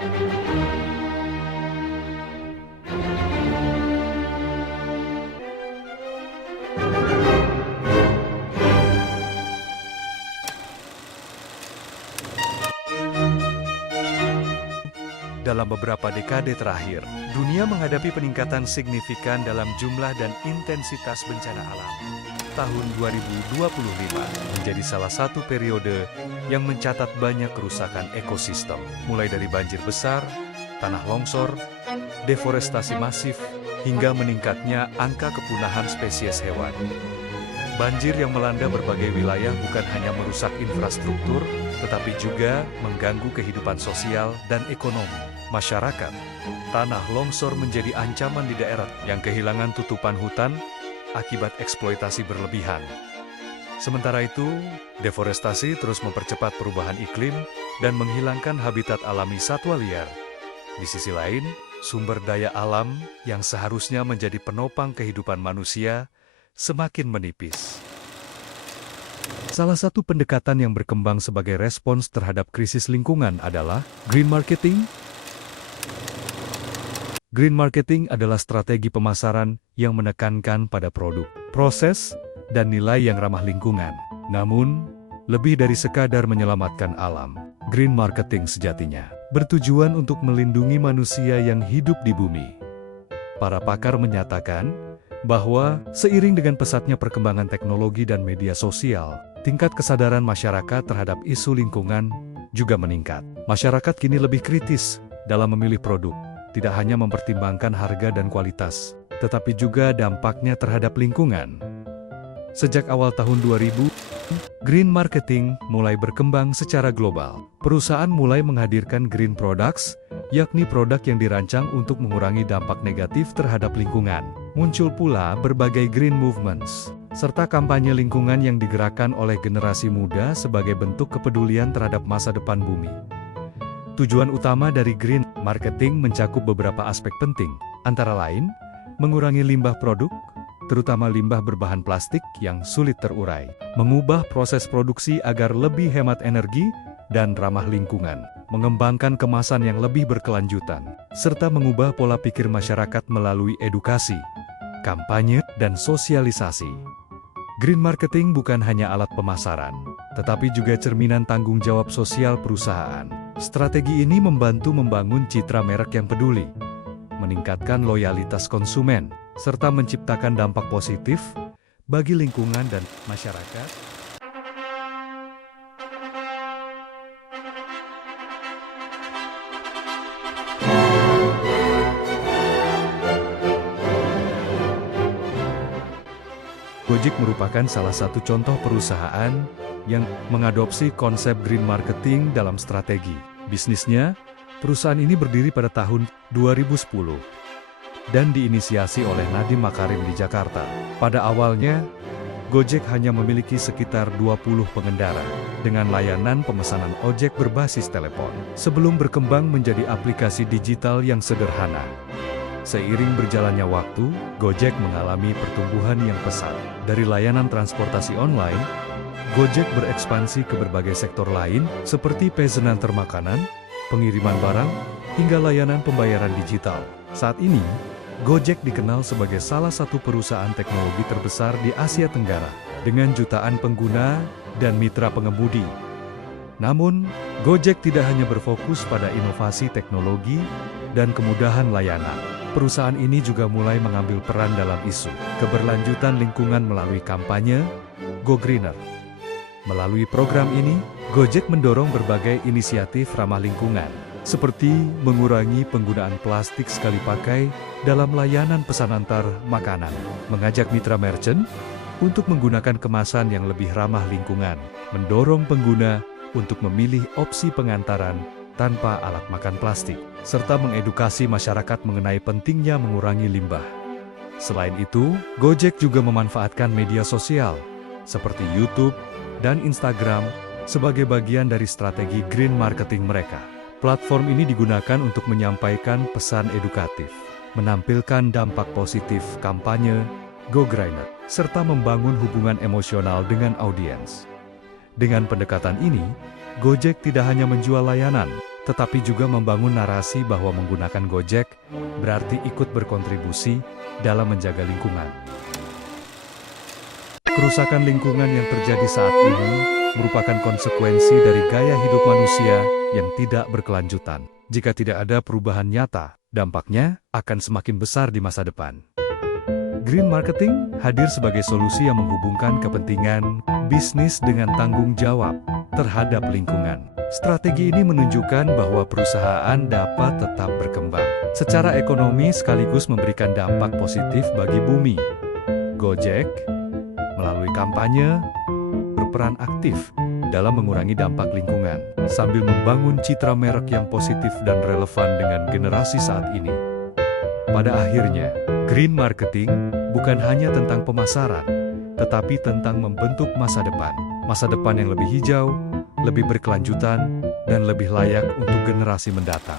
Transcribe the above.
Dalam beberapa dekade terakhir, dunia menghadapi peningkatan signifikan dalam jumlah dan intensitas bencana alam. Tahun 2025 menjadi salah satu periode yang mencatat banyak kerusakan ekosistem, mulai dari banjir besar, tanah longsor, deforestasi masif, hingga meningkatnya angka kepunahan spesies hewan. Banjir yang melanda berbagai wilayah bukan hanya merusak infrastruktur, tetapi juga mengganggu kehidupan sosial dan ekonomi masyarakat. Tanah longsor menjadi ancaman di daerah yang kehilangan tutupan hutan akibat eksploitasi berlebihan. Sementara itu, deforestasi terus mempercepat perubahan iklim dan menghilangkan habitat alami satwa liar. Di sisi lain, sumber daya alam yang seharusnya menjadi penopang kehidupan manusia semakin menipis. Salah satu pendekatan yang berkembang sebagai respons terhadap krisis lingkungan adalah green marketing. Green marketing adalah strategi pemasaran yang menekankan pada produk, proses, dan nilai yang ramah lingkungan. Namun, lebih dari sekadar menyelamatkan alam, green marketing sejatinya bertujuan untuk melindungi manusia yang hidup di bumi. Para pakar menyatakan bahwa seiring dengan pesatnya perkembangan teknologi dan media sosial, tingkat kesadaran masyarakat terhadap isu lingkungan juga meningkat. Masyarakat kini lebih kritis dalam memilih produk, tidak hanya mempertimbangkan harga dan kualitas, tetapi juga dampaknya terhadap lingkungan. Sejak awal tahun 2000, green marketing mulai berkembang secara global. Perusahaan mulai menghadirkan green products, yakni produk yang dirancang untuk mengurangi dampak negatif terhadap lingkungan. Muncul pula berbagai green movements, serta kampanye lingkungan yang digerakkan oleh generasi muda sebagai bentuk kepedulian terhadap masa depan bumi. Tujuan utama dari green marketing mencakup beberapa aspek penting, antara lain, mengurangi limbah produk, terutama limbah berbahan plastik yang sulit terurai, mengubah proses produksi agar lebih hemat energi dan ramah lingkungan, mengembangkan kemasan yang lebih berkelanjutan, serta mengubah pola pikir masyarakat melalui edukasi, kampanye, dan sosialisasi. Green marketing bukan hanya alat pemasaran, tetapi juga cerminan tanggung jawab sosial perusahaan. Strategi ini membantu membangun citra merek yang peduli, meningkatkan loyalitas konsumen, serta menciptakan dampak positif bagi lingkungan dan masyarakat. Gojek merupakan salah satu contoh perusahaan yang mengadopsi konsep green marketing dalam strategi bisnisnya. Perusahaan ini berdiri pada tahun 2010 dan diinisiasi oleh Nadiem Makarim di Jakarta. Pada awalnya, Gojek hanya memiliki sekitar 20 pengendara dengan layanan pemesanan ojek berbasis telepon, sebelum berkembang menjadi aplikasi digital yang sederhana. Seiring berjalannya waktu, Gojek mengalami pertumbuhan yang pesat. Dari layanan transportasi online, Gojek berekspansi ke berbagai sektor lain seperti pesanan makanan, pengiriman barang, hingga layanan pembayaran digital. Saat ini, Gojek dikenal sebagai salah satu perusahaan teknologi terbesar di Asia Tenggara, dengan jutaan pengguna dan mitra pengemudi. Namun, Gojek tidak hanya berfokus pada inovasi teknologi dan kemudahan layanan. Perusahaan ini juga mulai mengambil peran dalam isu keberlanjutan lingkungan melalui kampanye Go Greener. Melalui program ini, Gojek mendorong berbagai inisiatif ramah lingkungan, seperti mengurangi penggunaan plastik sekali pakai dalam layanan pesan antar makanan, mengajak mitra merchant untuk menggunakan kemasan yang lebih ramah lingkungan, mendorong pengguna untuk memilih opsi pengantaran tanpa alat makan plastik, serta mengedukasi masyarakat mengenai pentingnya mengurangi limbah. Selain itu, Gojek juga memanfaatkan media sosial, seperti YouTube dan Instagram, sebagai bagian dari strategi green marketing mereka. Platform ini digunakan untuk menyampaikan pesan edukatif, menampilkan dampak positif kampanye Go Greener, serta membangun hubungan emosional dengan audiens. Dengan pendekatan ini, Gojek tidak hanya menjual layanan, tetapi juga membangun narasi bahwa menggunakan Gojek berarti ikut berkontribusi dalam menjaga lingkungan. Kerusakan lingkungan yang terjadi saat ini merupakan konsekuensi dari gaya hidup manusia yang tidak berkelanjutan. Jika tidak ada perubahan nyata, dampaknya akan semakin besar di masa depan. Green marketing hadir sebagai solusi yang menghubungkan kepentingan bisnis dengan tanggung jawab terhadap lingkungan. Strategi ini menunjukkan bahwa perusahaan dapat tetap berkembang secara ekonomi sekaligus memberikan dampak positif bagi bumi. Gojek, melalui kampanye, berperan aktif dalam mengurangi dampak lingkungan, sambil membangun citra merek yang positif dan relevan dengan generasi saat ini. Pada akhirnya, green marketing bukan hanya tentang pemasaran, tetapi tentang membentuk masa depan yang lebih hijau, lebih berkelanjutan, dan lebih layak untuk generasi mendatang.